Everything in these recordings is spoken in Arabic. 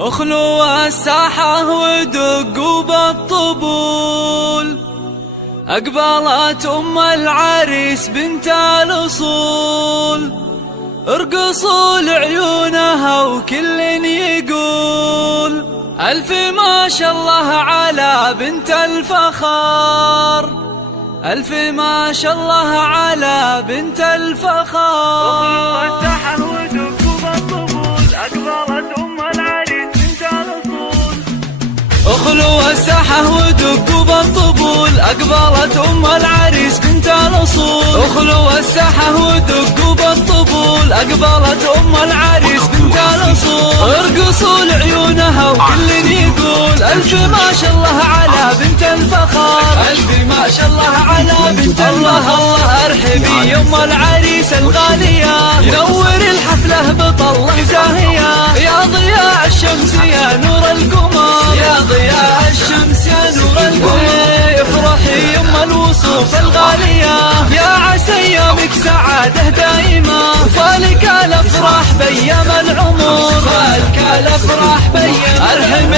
اخلوا الساحة ودقوا بالطبول، أقبلت أم العريس بنت الأصول، ارقصوا لعيونها وكل يقول ألف ما شاء الله على بنت الفخار، ألف ما شاء الله على بنت الفخار. اخلوا الساحة ودقوا بالطبول، أقبلت أم العريس بنت الأصول، اخلوا الساحة ودقوا بالطبول، أقبلت أم العريس بنت الأصول، ارقصوا لعيونها وكل يقول ألف ما شاء الله على بنت الفخار، ألف ما شاء الله على بنت الله. الله ارحبي يم العريس الغالية، نور الحفلة بطلة زاهية، يا ضياء الشمس يا نور القمر، يا ضياء الشمس يا نور القمر. افرحي يم الوصوف الغالية، يا عسى يومك سعادة دائمة، فالك الافراح بيام العمر، فالك الافراح بيام.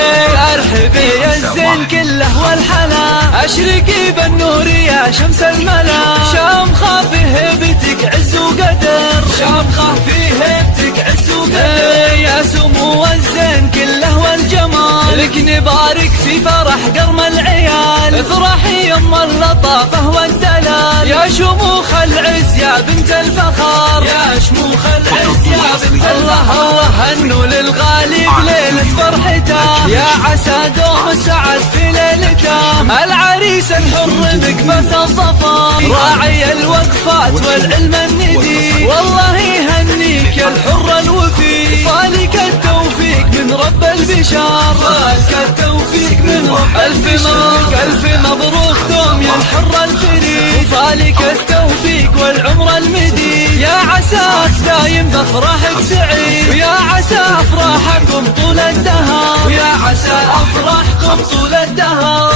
ارحبي يا الزين كله والحلا، اشرقي بالنور يا شمس الملا، شامخة في هيبتك عز وقدر، شامخة في هيبتك عز وقدر، يا سمو الزين كله والجمال، لك نبارك في فرح قرم العيال، افرحي يم اللطافة والدلال، يا شموخ العز يا بنت الفخار، يا شموخ العز يا بنت الله. الله هنوا للغالي بليلة فرحته، يا عسى دوم السعد في ليلته، العريس الحر مقبس الظفر، راعي الوقفات والعلم الندي، والله يهنيك يا الحر الوفي، فالك التوفيق من رب البشار، فالك التوفيق من رب البشار. ألف مبروك دوم يا الحر الفريد، فالك التوفيق والعمر المديد، يا عساك دايم بافراحك سعيد، ويا عسى افراحكم طول الدهر، ويا عسى افراحكم طول الدهر.